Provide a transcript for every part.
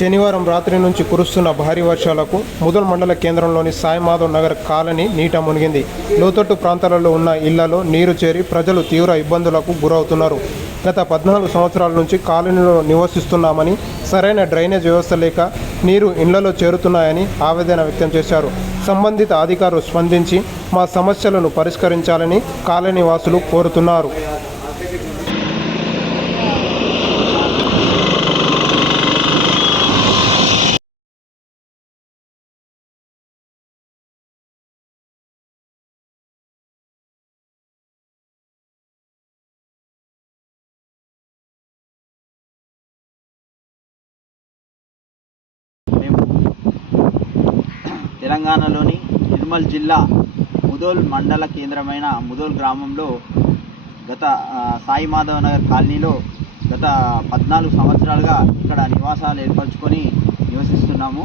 శనివారం రాత్రి నుంచి కురుస్తున్న భారీ వర్షాలకు ముదల్ మండల కేంద్రంలోని సాయి మాధవ్ నగర్ కాలనీ నీట మునిగింది. లోతట్టు ప్రాంతాలలో ఉన్న ఇళ్లలో నీరు చేరి ప్రజలు తీవ్ర ఇబ్బందులకు గురవుతున్నారు. గత 14 సంవత్సరాల నుంచి కాలనీలో నివసిస్తున్నామని, సరైన డ్రైనేజ్ వ్యవస్థ లేక నీరు ఇళ్లలో చేరుతున్నాయని ఆవేదన వ్యక్తం చేశారు. సంబంధిత అధికారులు స్పందించి మా సమస్యలను పరిష్కరించాలని కాలనీ వాసులు కోరుతున్నారు. తెలంగాణలోని నిర్మల్ జిల్లా ముదోల్ మండల కేంద్రమైన ముదోల్ గ్రామంలో గత సాయి మాధవ్ నగర్ కాలనీలో గత 14 సంవత్సరాలుగా ఇక్కడ నివాసాలు ఏర్పరచుకొని నివసిస్తున్నాము.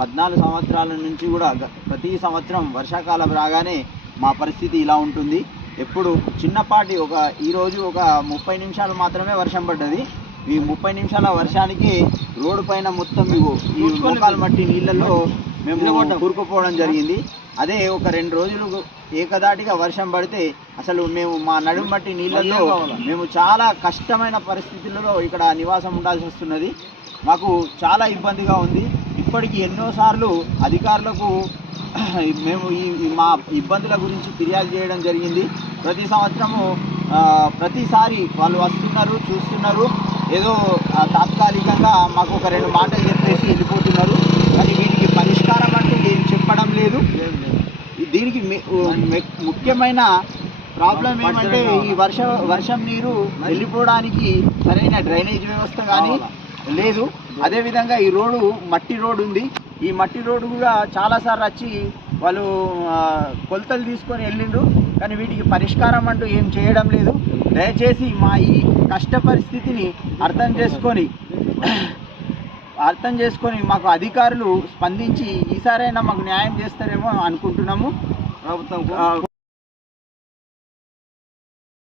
14 సంవత్సరాల నుంచి కూడా ప్రతి సంవత్సరం వర్షాకాలం రాగానే మా పరిస్థితి ఇలా ఉంటుంది. ఎప్పుడు చిన్నపాటి ఈరోజు ఒక 30 నిమిషాలు మాత్రమే వర్షం పడ్డది. ఈ 30 నిమిషాల వర్షానికి రోడ్డు పైన మొత్తం ఈ మోకాలు మట్టి నీళ్ళల్లో మేము కూరుకుపోవడం జరిగింది. అదే ఒక 2 రోజులు ఏకదాటిగా వర్షం పడితే అసలు మేము మా నడుము మట్టి నీళ్ళల్లో మేము చాలా కష్టమైన పరిస్థితులలో ఇక్కడ నివాసం ఉండాల్సి వస్తున్నది. మాకు చాలా ఇబ్బందిగా ఉంది. ఇప్పటికీ ఎన్నోసార్లు అధికారులకు మేము మా ఇబ్బందుల గురించి ఫిర్యాదు చేయడం జరిగింది. ప్రతి సంవత్సరము ప్రతిసారి వాళ్ళు వస్తున్నారు, చూస్తున్నారు, ఏదో తాత్కాలికంగా మాకు ఒక 2 మాటలు చెప్పేసి వెళ్ళిపోతున్నారు. కానీ వీటికి పరిష్కారం అంటూ ఏం చెప్పడం లేదు. దీనికి ముఖ్యమైన ప్రాబ్లం ఏమంటే ఈ వర్షం నీరు వెళ్ళిపోవడానికి సరైన డ్రైనేజ్ వ్యవస్థ కానీ లేదు. అదేవిధంగా ఈ రోడ్డు మట్టి రోడ్డు ఉంది. ఈ మట్టి రోడ్డు కూడా చాలాసార్లు వచ్చి వాళ్ళు కొలతలు తీసుకొని వెళ్ళిండ్రు. కానీ వీటికి పరిష్కారం అంటూ ఏం చేయడం లేదు. దయచేసి మా ఈ కష్ట పరిస్థితిని అర్థం చేసుకొని మాకు అధికారులు స్పందించి ఈసారైనా మాకు న్యాయం చేస్తారేమో అనుకుంటున్నాము. ప్రభుత్వం